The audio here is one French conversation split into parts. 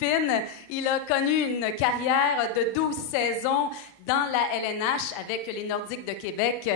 fine. Il a connu une carrière de 12 saisons dans la LNH avec les Nordiques de Québec,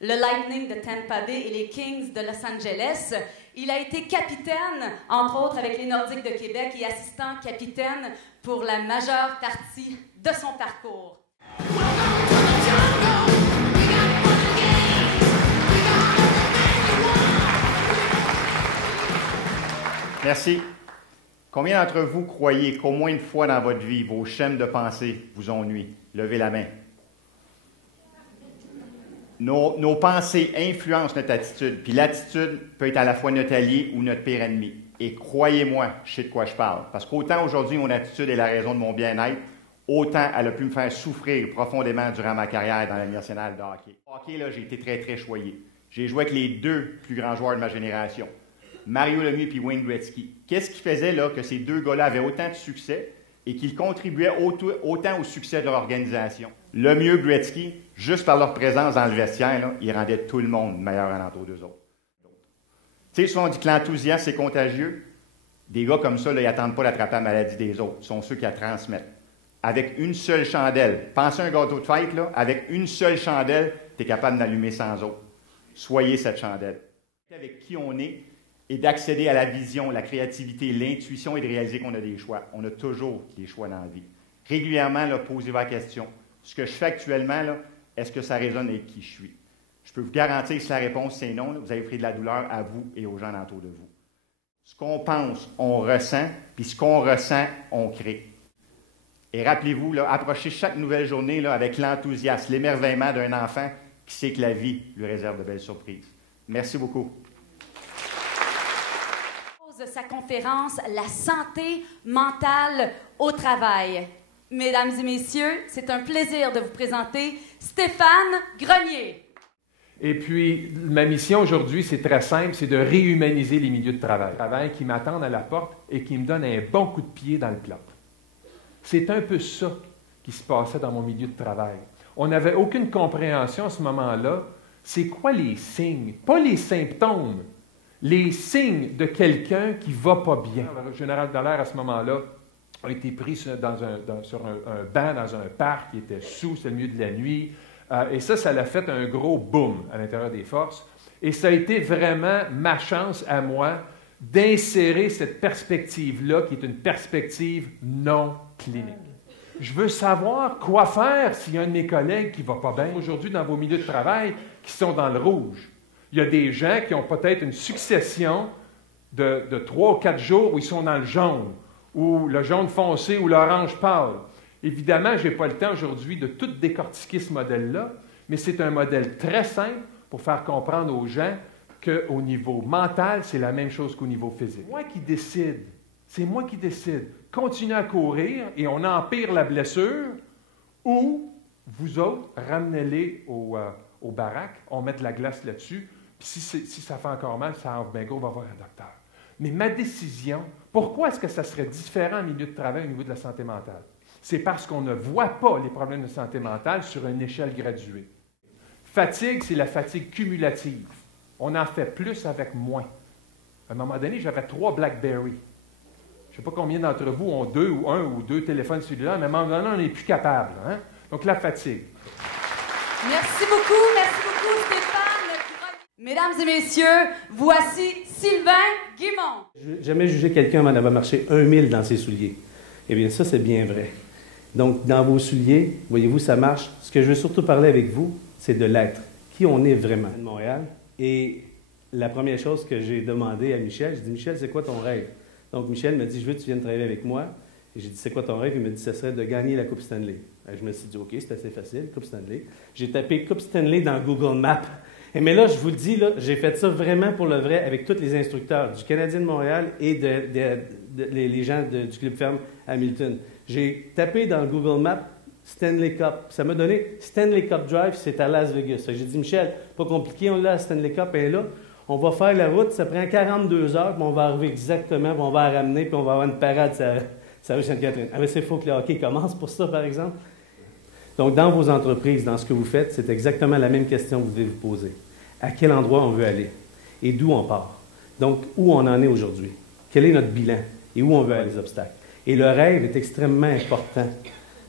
le Lightning de Tampa Bay et les Kings de Los Angeles. Il a été capitaine, entre autres, avec les Nordiques de Québec et assistant capitaine pour la majeure partie de son parcours. Merci. Combien d'entre vous croyez qu'au moins une fois dans votre vie, vos schèmes de pensée vous ont nui? Levez la main. Nos pensées influencent notre attitude, puis l'attitude peut être à la fois notre allié ou notre pire ennemi. Et croyez-moi, je sais de quoi je parle, parce qu'autant aujourd'hui mon attitude est la raison de mon bien-être, autant elle a pu me faire souffrir profondément durant ma carrière dans la Ligue nationale de hockey. Au hockey, là, j'ai été très, très choyé. J'ai joué avec les deux plus grands joueurs de ma génération, Mario Lemieux et Wayne Gretzky. Qu'est-ce qui faisait là que ces deux gars-là avaient autant de succès et qu'ils contribuaient autant au succès de leur organisation? Lemieux, Gretzky, juste par leur présence dans le vestiaire, là, ils rendaient tout le monde meilleur alentour d'eux autres. Tu sais, souvent on dit que l'enthousiasme, c'est contagieux. Des gars comme ça, là, ils n'attendent pas d'attraper la maladie des autres. Ce sont ceux qui la transmettent. Avec une seule chandelle, pensez à un gâteau de fête, là, avec une seule chandelle, tu es capable d'allumer sans autre. Soyez cette chandelle. Avec qui on est et d'accéder à la vision, la créativité, l'intuition et de réaliser qu'on a des choix. On a toujours des choix dans la vie. Régulièrement, là, posez-vous la question. Ce que je fais actuellement, là, est-ce que ça résonne avec qui je suis? Je peux vous garantir que si la réponse c'est non, là, vous avez pris de la douleur à vous et aux gens autour de vous. Ce qu'on pense, on ressent, puis ce qu'on ressent, on crée. Et rappelez-vous, là, approchez chaque nouvelle journée là, avec l'enthousiasme, l'émerveillement d'un enfant qui sait que la vie lui réserve de belles surprises. Merci beaucoup. Sa conférence « La santé mentale au travail ». Mesdames et messieurs, c'est un plaisir de vous présenter Stéphane Grenier. Et puis, ma mission aujourd'hui, c'est très simple, c'est de réhumaniser les milieux de travail. Travail qui m'attendent à la porte et qui me donnent un bon coup de pied dans le plat. C'est un peu ça qui se passait dans mon milieu de travail. On n'avait aucune compréhension à ce moment-là. C'est quoi les signes? Pas les symptômes. Les signes de quelqu'un qui ne va pas bien. Le général Dallaire, à ce moment-là, a été pris sur un banc dans un parc qui était sous, c'était le milieu de la nuit. Et ça l'a fait un gros boom à l'intérieur des forces. Et ça a été vraiment ma chance à moi d'insérer cette perspective-là, qui est une perspective non clinique. Je veux savoir quoi faire s'il y a un de mes collègues qui ne va pas bien aujourd'hui dans vos milieux de travail qui sont dans le rouge. Il y a des gens qui ont peut-être une succession de 3 ou 4 jours où ils sont dans le jaune, ou le jaune foncé, ou l'orange pâle. Évidemment, je n'ai pas le temps aujourd'hui de tout décortiquer ce modèle-là, mais c'est un modèle très simple pour faire comprendre aux gens qu'au niveau mental, c'est la même chose qu'au niveau physique. C'est moi qui décide. C'est moi qui décide. Continuez à courir et on empire la blessure, ou vous autres, ramenez-les au baraque, on met de la glace là-dessus, puis si ça fait encore mal, ça en ben go, on va voir un docteur. Mais ma décision, pourquoi est-ce que ça serait différent en milieu de travail au niveau de la santé mentale? C'est parce qu'on ne voit pas les problèmes de santé mentale sur une échelle graduée. Fatigue, c'est la fatigue cumulative. On en fait plus avec moins. À un moment donné, j'avais 3 BlackBerry. Je ne sais pas combien d'entre vous ont 2 ou 1 ou 2 téléphones cellulaires, mais à un moment donné, on n'est plus capable. Hein? Donc, la fatigue. Merci beaucoup, Stéphane. Mesdames et messieurs, voici Sylvain Guimond. Jamais jugé quelqu'un avant d'avoir marché 1 000 dans ses souliers. Eh bien, ça, c'est bien vrai. Donc, dans vos souliers, voyez-vous, ça marche. Ce que je veux surtout parler avec vous, c'est de l'être. Qui on est vraiment de Montréal. Et la première chose que j'ai demandé à Michel, j'ai dit, Michel, c'est quoi ton rêve? Donc, Michel me dit, je veux que tu viennes travailler avec moi. Et j'ai dit, c'est quoi ton rêve? Il me dit, ce serait de gagner la Coupe Stanley. Et je me suis dit, OK, c'est assez facile, Coupe Stanley. J'ai tapé Coupe Stanley dans Google Maps. Mais là, je vous le dis, là, j'ai fait ça vraiment pour le vrai avec tous les instructeurs du Canadien de Montréal et les gens du Club Ferme Hamilton. J'ai tapé dans Google Maps Stanley Cup. Ça m'a donné Stanley Cup Drive, c'est à Las Vegas. J'ai dit, Michel, pas compliqué, on l'a à Stanley Cup, et là, on va faire la route, ça prend 42 heures, puis on va arriver exactement, puis on va la ramener, puis on va avoir une parade sur rue Sainte-Catherine. Ah, mais c'est faux que le hockey commence pour ça, par exemple. Donc, dans vos entreprises, dans ce que vous faites, c'est exactement la même question que vous devez vous poser. À quel endroit on veut aller? Et d'où on part? Donc, où on en est aujourd'hui? Quel est notre bilan? Et où on veut aller, les obstacles? Et le rêve est extrêmement important.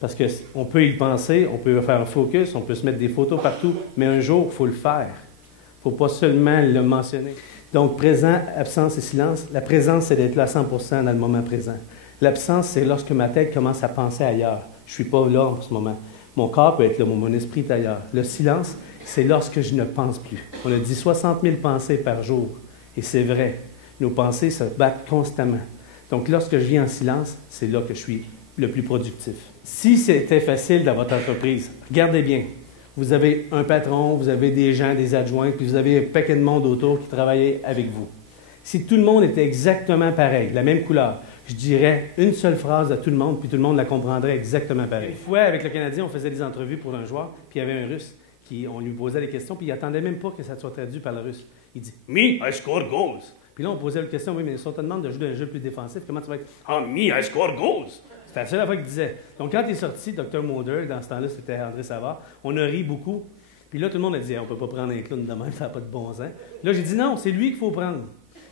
Parce qu'on peut y penser, on peut faire un focus, on peut se mettre des photos partout, mais un jour, il faut le faire. Il ne faut pas seulement le mentionner. Donc, présent, absence et silence. La présence, c'est d'être là à 100% dans le moment présent. L'absence, c'est lorsque ma tête commence à penser ailleurs. Je ne suis pas là en ce moment. Mon corps peut être là, mon esprit est ailleurs. Le silence, c'est lorsque je ne pense plus. On a dit 60 000 pensées par jour. Et c'est vrai. Nos pensées se battent constamment. Donc, lorsque je vis en silence, c'est là que je suis le plus productif. Si c'était facile dans votre entreprise, regardez bien. Vous avez un patron, vous avez des gens, des adjoints, puis vous avez un paquet de monde autour qui travaille avec vous. Si tout le monde était exactement pareil, la même couleur, je dirais une seule phrase à tout le monde, puis tout le monde la comprendrait exactement pareil. Une fois, avec le Canadien, on faisait des entrevues pour un joueur, puis il y avait un Russe, on lui posait des questions, puis il n'attendait même pas que ça soit traduit par le Russe. Il dit « Me, I score goals ». Puis là, on posait la question « Oui, mais si on te demande de jouer un jeu plus défensif, comment tu vas être? »« Ah, me, I score goals ». C'était la seule fois qu'il disait. Donc, quand il est sorti, Dr. Mulder, dans ce temps-là, c'était André Savard, on a ri beaucoup. Puis là, tout le monde a dit, on ne peut pas prendre un clown de même, ça n'a pas de bon sens. Là, j'ai dit, non, c'est lui qu'il faut prendre.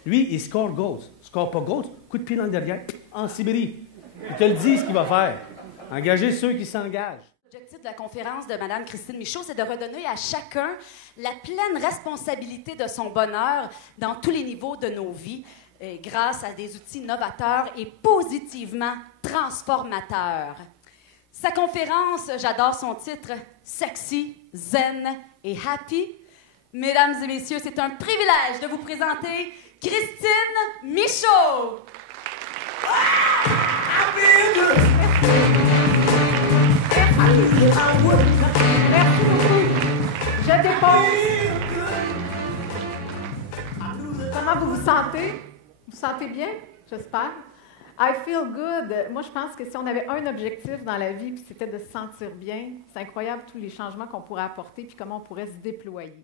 Lui, il score goals. Score pas goals, coup de pied dans le derrière, en Sibérie. Il te le dit, ce qu'il va faire. Engager ceux qui s'engagent. L'objectif de la conférence de Mme Christine Michaud, c'est de redonner à chacun la pleine responsabilité de son bonheur dans tous les niveaux de nos vies, grâce à des outils novateurs et positivement transformateurs. Sa conférence, j'adore son titre, Sexy, Zen et Happy. Mesdames et messieurs, c'est un privilège de vous présenter Christine Michaud. Merci beaucoup. Je dépose. Comment vous vous sentez? Vous vous sentez bien? J'espère. I feel good. Moi, je pense que si on avait un objectif dans la vie, puis c'était de se sentir bien, c'est incroyable tous les changements qu'on pourrait apporter, puis comment on pourrait se déployer.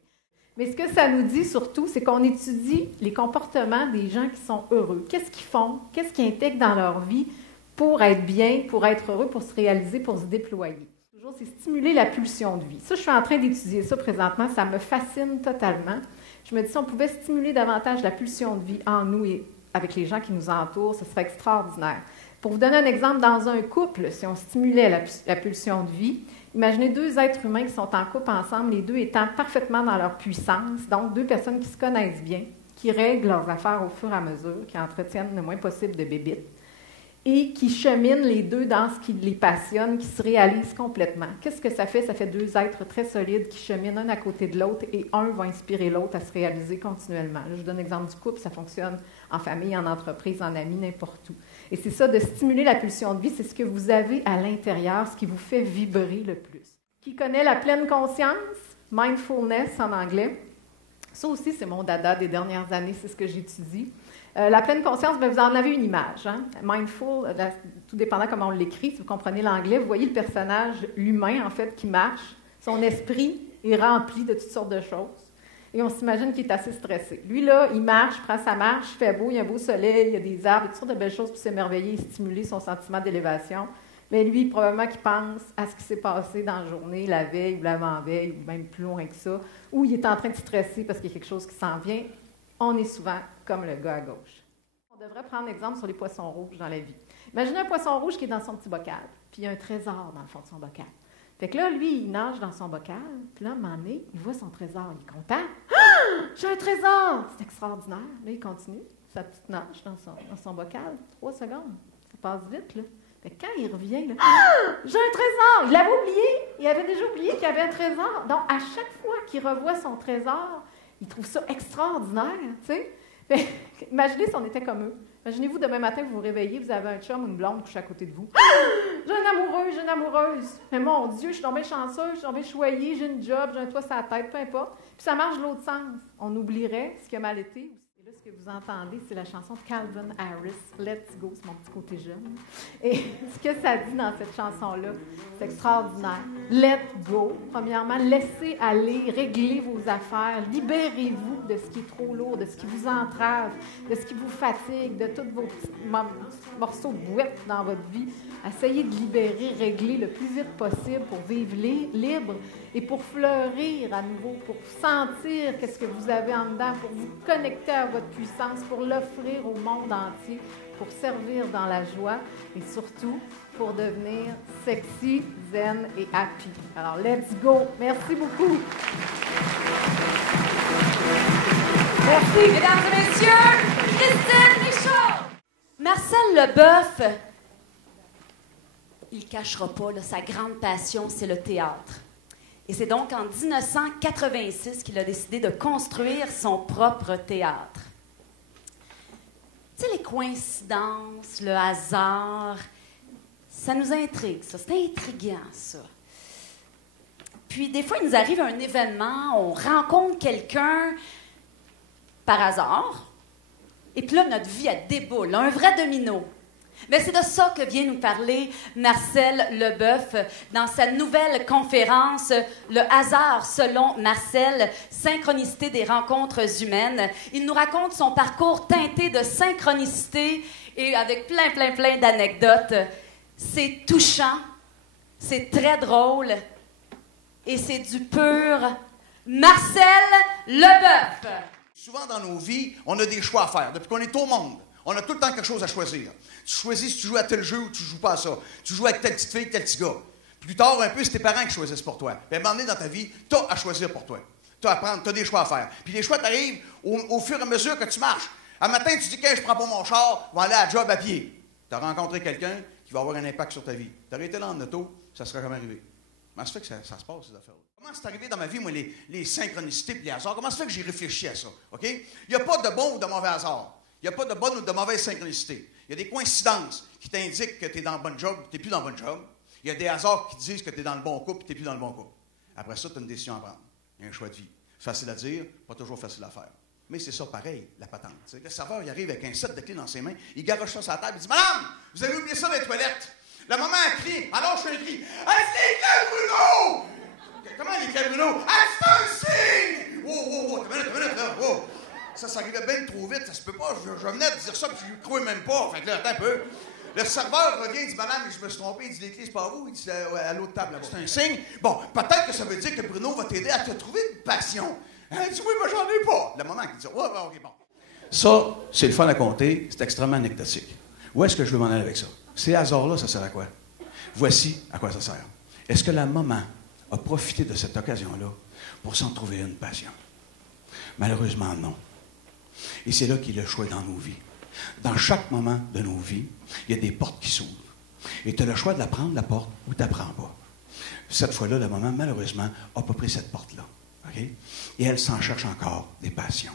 Mais ce que ça nous dit surtout, c'est qu'on étudie les comportements des gens qui sont heureux. Qu'est-ce qu'ils font? Qu'est-ce qu'ils intègrent dans leur vie pour être bien, pour être heureux, pour se réaliser, pour se déployer? Toujours, c'est stimuler la pulsion de vie. Ça, je suis en train d'étudier ça présentement. Ça me fascine totalement. Je me dis, si on pouvait stimuler davantage la pulsion de vie en nous et avec les gens qui nous entourent, ce serait extraordinaire. Pour vous donner un exemple, dans un couple, si on stimulait la pulsion de vie, imaginez deux êtres humains qui sont en couple ensemble, les deux étant parfaitement dans leur puissance, donc deux personnes qui se connaissent bien, qui règlent leurs affaires au fur et à mesure, qui entretiennent le moins possible de bébites, et qui cheminent les deux dans ce qui les passionne, qui se réalisent complètement. Qu'est-ce que ça fait? Ça fait deux êtres très solides qui cheminent un à côté de l'autre et un va inspirer l'autre à se réaliser continuellement. Là, je vous donne l'exemple du couple, ça fonctionne en famille, en entreprise, en amis, n'importe où. Et c'est ça, de stimuler la pulsion de vie, c'est ce que vous avez à l'intérieur, ce qui vous fait vibrer le plus. Qui connaît la pleine conscience? Mindfulness en anglais. Ça aussi, c'est mon dada des dernières années, c'est ce que j'étudie. La pleine conscience, bien, vous en avez une image. Hein? Mindful, tout dépendant comment on l'écrit, si vous comprenez l'anglais, vous voyez le personnage humain, en fait, qui marche. Son esprit est rempli de toutes sortes de choses. Et on s'imagine qu'il est assez stressé. Lui, là, il marche, prend sa marche, il fait beau, il y a un beau soleil, il y a des arbres, toutes sortes de belles choses pour s'émerveiller et stimuler son sentiment d'élévation. Mais lui, probablement qu'il pense à ce qui s'est passé dans la journée, la veille ou l'avant-veille, ou même plus loin que ça, ou il est en train de stresser parce qu'il y a quelque chose qui s'en vient. On est souvent comme le gars à gauche. On devrait prendre exemple sur les poissons rouges dans la vie. Imaginez un poisson rouge qui est dans son petit bocal, puis il y a un trésor dans le fond de son bocal. Fait que là, lui, il nage dans son bocal, puis là, à un moment donné, il voit son trésor, il est content. « Ah! J'ai un trésor! » C'est extraordinaire. Là, il continue, sa petite nage dans son bocal, 3 secondes. Ça passe vite, là. Fait que quand il revient, là, « Ah! J'ai un trésor! » Il l'avait oublié, il avait déjà oublié qu'il y avait un trésor. Donc, à chaque fois qu'il revoit son trésor, il trouve ça extraordinaire, tu sais. Imaginez si on était comme eux. Imaginez-vous, demain matin, vous vous réveillez, vous avez un chum ou une blonde couché à côté de vous. Ah! J'ai un amoureux, j'ai une amoureuse. Mais mon Dieu, je suis tombée chanceuse, je suis tombée choyée, j'ai une job, j'ai un toit sur la tête, peu importe. Puis ça marche de l'autre sens. On oublierait ce qui a mal été. Et là, ce que vous entendez, c'est la chanson de Calvin Harris, Let's Go, c'est mon petit côté jeune. Et ce que ça dit dans cette chanson-là, c'est extraordinaire. Let go. Premièrement, laissez aller, réglez vos affaires, libérez-vous de ce qui est trop lourd, de ce qui vous entrave, de ce qui vous fatigue, de tous vos petits morceaux de boîte dans votre vie. Essayez de libérer, régler le plus vite possible pour vivre libre et pour fleurir à nouveau, pour sentir qu'est-ce que vous avez en dedans, pour vous connecter à votre puissance, pour l'offrir au monde entier, pour servir dans la joie et surtout pour devenir sexy, zen et happy. Alors, let's go! Merci beaucoup! Merci, mesdames et messieurs, Christine Michaud! Marcel Leboeuf, il ne cachera pas, là, sa grande passion, c'est le théâtre. Et c'est donc en 1986 qu'il a décidé de construire son propre théâtre. Tu sais, les coïncidences, le hasard, ça nous intrigue, ça. C'est intriguant, ça. Puis, des fois, il nous arrive un événement, on rencontre quelqu'un par hasard, et puis là, notre vie, elle déboule, un vrai domino. Mais c'est de ça que vient nous parler Marcel Leboeuf dans sa nouvelle conférence « Le hasard selon Marcel, synchronicité des rencontres humaines ». Il nous raconte son parcours teinté de synchronicité et avec plein d'anecdotes. C'est touchant, c'est très drôle et c'est du pur Marcel Leboeuf. Souvent dans nos vies, on a des choix à faire. Depuis qu'on est au monde, on a tout le temps quelque chose à choisir. Tu choisis si tu joues à tel jeu ou tu joues pas à ça. Tu joues avec telle petite fille, tel petit gars. Plus tard, un peu, c'est tes parents qui choisissent pour toi. Puis à un moment donné dans ta vie, tu as à choisir pour toi. Tu as à prendre, tu as des choix à faire. Puis les choix t'arrivent au fur et à mesure que tu marches. Un matin, tu dis, quand je prends pas mon char, je vais aller à la job à pied. Tu as rencontré quelqu'un qui va avoir un impact sur ta vie. Tu aurais été là en auto, ça serait jamais arrivé. Comment ça fait que ça se passe, ces affaires-là? Comment c'est arrivé dans ma vie, moi, les synchronicités et les hasards? Comment ça fait que j'ai réfléchi à ça? OK? Il n'y a pas de bon ou de mauvais hasard. Il n'y a pas de bonne ou de mauvaise synchronicité. Il y a des coïncidences qui t'indiquent que tu es dans le bon job et tu n'es plus dans le bon job. Il y a des hasards qui te disent que tu es dans le bon couple et tu n'es plus dans le bon couple. Après ça, tu as une décision à prendre. Il y a un choix de vie. Facile à dire, pas toujours facile à faire. Mais c'est ça pareil, la patente. T'sais. Le serveur, il arrive avec un set de clés dans ses mains, il garoche ça sur la table, il dit « Madame, vous avez oublié ça dans les toilettes. » La maman a crié, alors je fais un cri. « Ah, c'est les clés, Bruno! » Comment les clés, Bruno? « Ah, c'est un signe! » Wow, t'as une minute, là, wow. Ça arrivait bien trop vite, ça se peut pas. Je venais de dire ça, puis je ne croyais même pas. Fait que là, attends un peu. Le serveur revient, il dit, madame, je me suis trompé, il dit, les clés, c'est pas vous, il dit, à l'autre table, là-bas. C'est un signe. Bon, peut-être que ça veut dire que Bruno va t'aider à te trouver une passion. Elle dit, oui, mais j'en ai pas. Le moment qu'il dit, ouais, ok, bon. Ça, c'est le fun à compter, c'est extrêmement anecdotique. Où est-ce que je veux m'en aller avec ça? Ces hasards-là, ça sert à quoi? Voici à quoi ça sert. Est-ce que la maman a profité de cette occasion-là pour s'en trouver une passion? Malheureusement, non. Et c'est là qu'il y a le choix dans nos vies. Dans chaque moment de nos vies, il y a des portes qui s'ouvrent. Et tu as le choix de la prendre, la porte, ou tu ne la prends pas. Cette fois-là, la maman, malheureusement, n'a pas pris cette porte-là. Okay? Et elle s'en cherche encore des passions.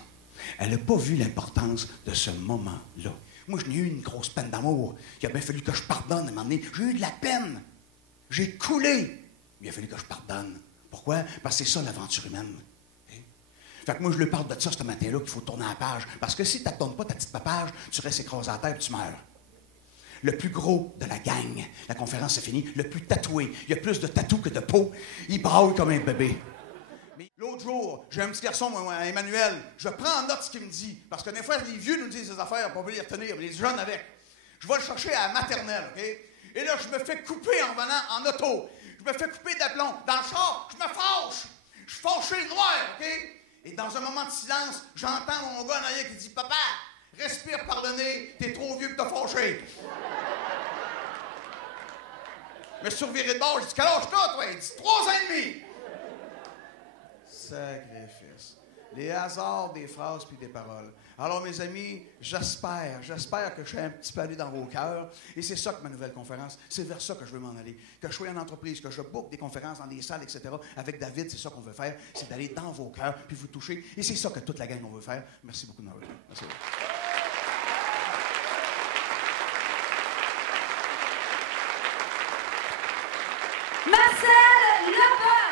Elle n'a pas vu l'importance de ce moment-là. Moi, je n'ai eu une grosse peine d'amour. Il a bien fallu que je pardonne à un moment donné. J'ai eu de la peine. J'ai coulé. Il a fallu que je pardonne. Pourquoi? Parce que c'est ça l'aventure humaine. Fait que moi, je lui parle de ça ce matin-là, qu'il faut tourner la page. Parce que si tu ne tournes pas ta petite page, tu restes écrasé à la terre et tu meurs. Le plus gros de la gang, la conférence est finie, le plus tatoué, il y a plus de tatous que de peau, il braille comme un bébé. Mais l'autre jour, j'ai un petit garçon, moi, Emmanuel, je prends en note ce qu'il me dit. Parce que des fois, les vieux nous disent des affaires, on peut les retenir, mais les jeunes avec. Je vais le chercher à la maternelle, OK? Et là, je me fais couper en venant en auto. Je me fais couper d'aplomb. Dans le char, je me fâche. Je suis fâché noir, OK? Et dans un moment de silence, j'entends mon gars en arrière qui dit « Papa, respire par le nez, t'es trop vieux pour te fâcher. » Je me suis reviré de bord, j'ai dit « Quel âge t'as, toi? » Il dit « 3 ans et demi. » Sacrifice. Les hasards des phrases puis des paroles. Alors, mes amis, j'espère que je suis un petit peu allé dans vos cœurs. Et c'est ça que ma nouvelle conférence, c'est vers ça que je veux m'en aller. Que je sois en entreprise, que je book des conférences dans des salles, etc. Avec David, c'est ça qu'on veut faire. C'est d'aller dans vos cœurs puis vous toucher. Et c'est ça que toute la gang, on veut faire. Merci beaucoup de m'avoir écouté. Merci. Marcel Leboeuf!